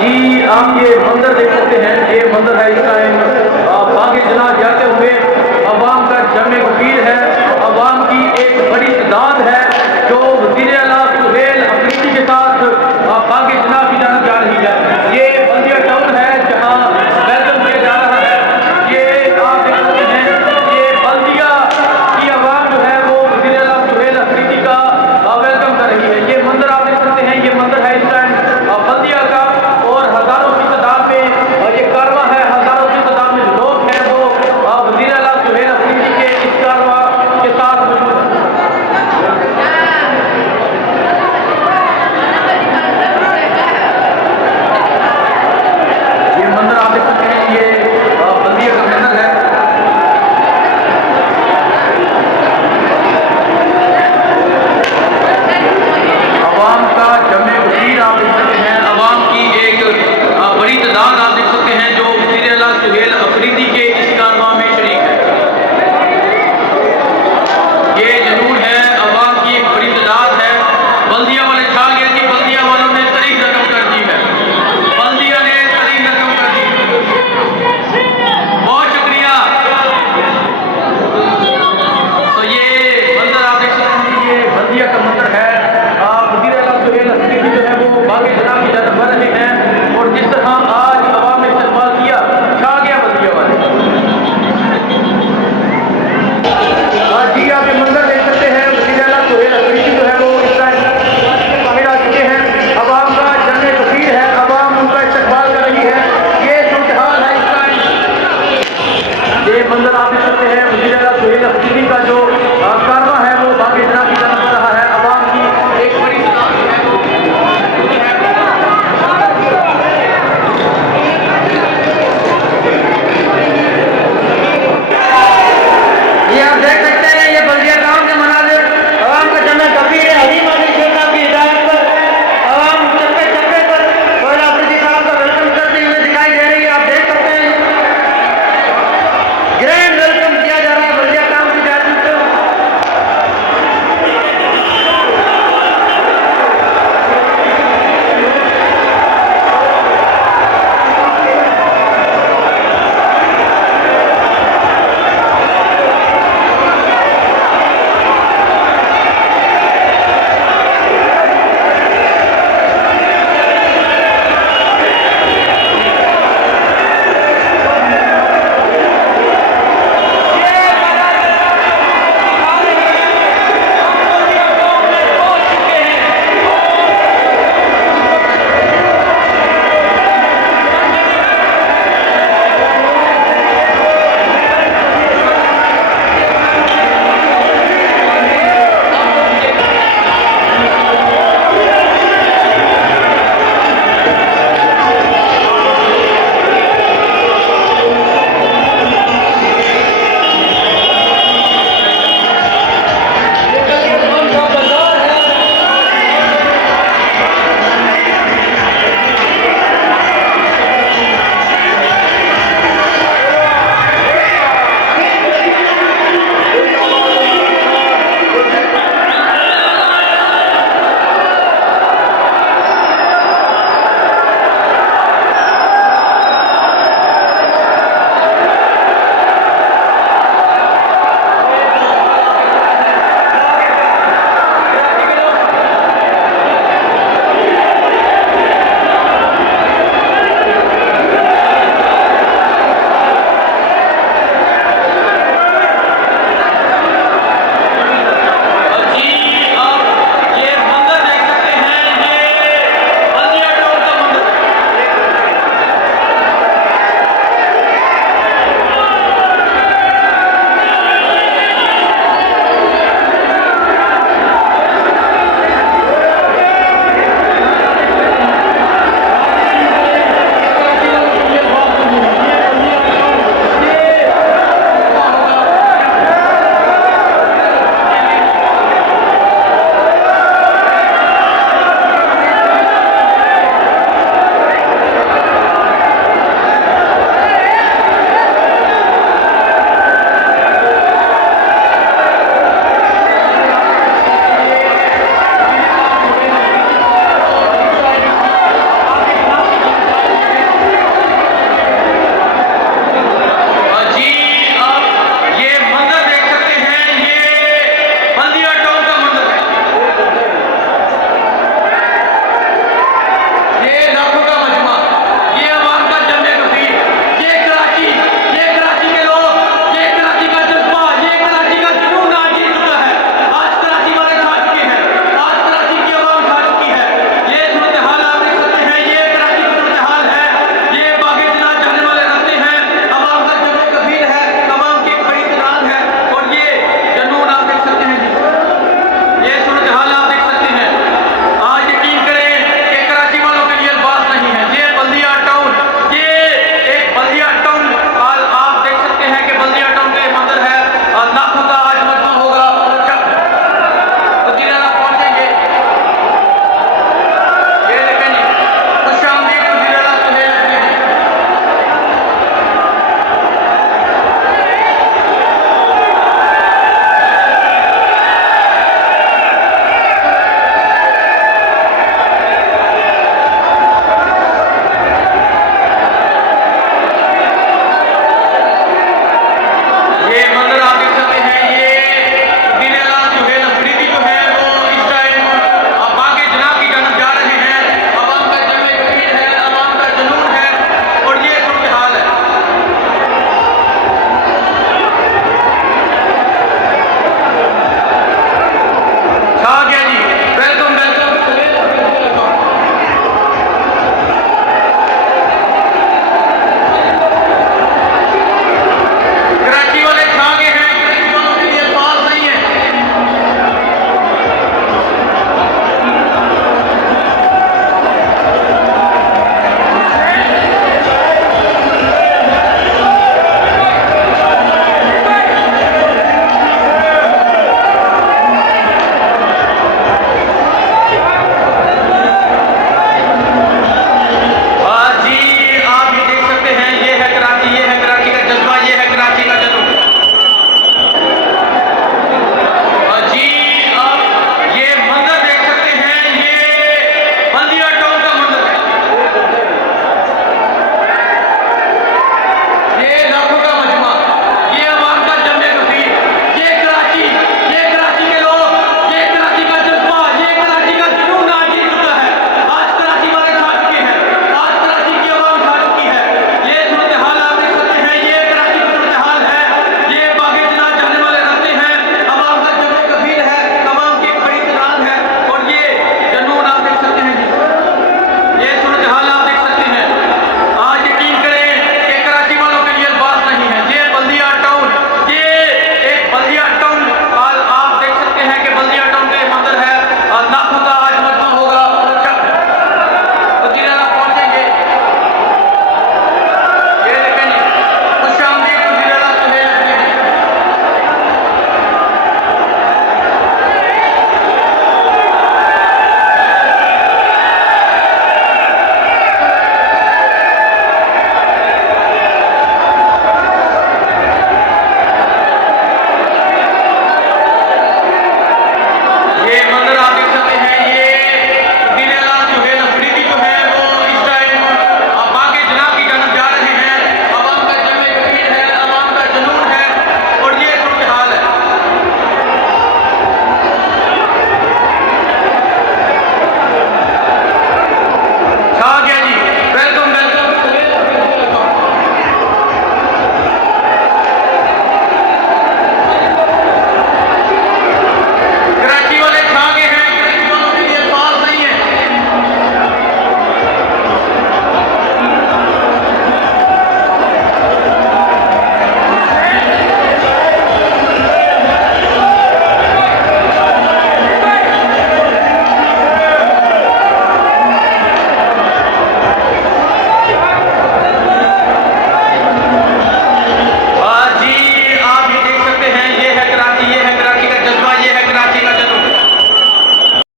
जी आप ये मंदिर देख सकते हैं, ये मंदिर है इस टाइम बागी जनाब जाते हुए अवाम का जमे भीड़ है। अवाम की एक बड़ी तादाद है जो वज़ीर आला सुहेल अफरीदी के साथ बागी जनाब की जानब जा रही है। ये बल्दिया टाउन है जहाँ वेलकम किया जा रहा है। ये आप देख सकते हैं, ये बल्दिया की अवाम जो है वो वज़ीर आला सुहेल अफरीदी का वेलकम कर रही है। ये मंदिर आप देख सकते हैं, ये मंदिर है इस टाइम बल्दिया का और हजारों की तादाद में ये कारवां है। हजारों की तादाद में जो लोग हैं वो वज़ीर आला सुहेल अफरीदी के इस कारवां के साथ मौजूद हैं। ये मंदिर आप देख सकते हैं, ये बल्दिया का मंदिर है। अवाम का जमे भीड़ आप देख सकते हैं, अवाम की एक बड़ी तादाद आप देख सकते हैं जो वज़ीर आला सुहेल अफरीदी के इस कारवां में शरीक है। ये जरूर है, अवाम की एक बड़ी तादाद है। बल्दिया वाले छा गए जी, बल्दिया वालों ने तारीख रकम कर दी है, बल्दिया ने तारीख रकम कर दी। बहुत शुक्रिया। तो ये मंदिर आप देख सकते हैं, ये बल्दिया का मंदिर है। वज़ीर आला सुहेल अफरीदी जो है वो बागी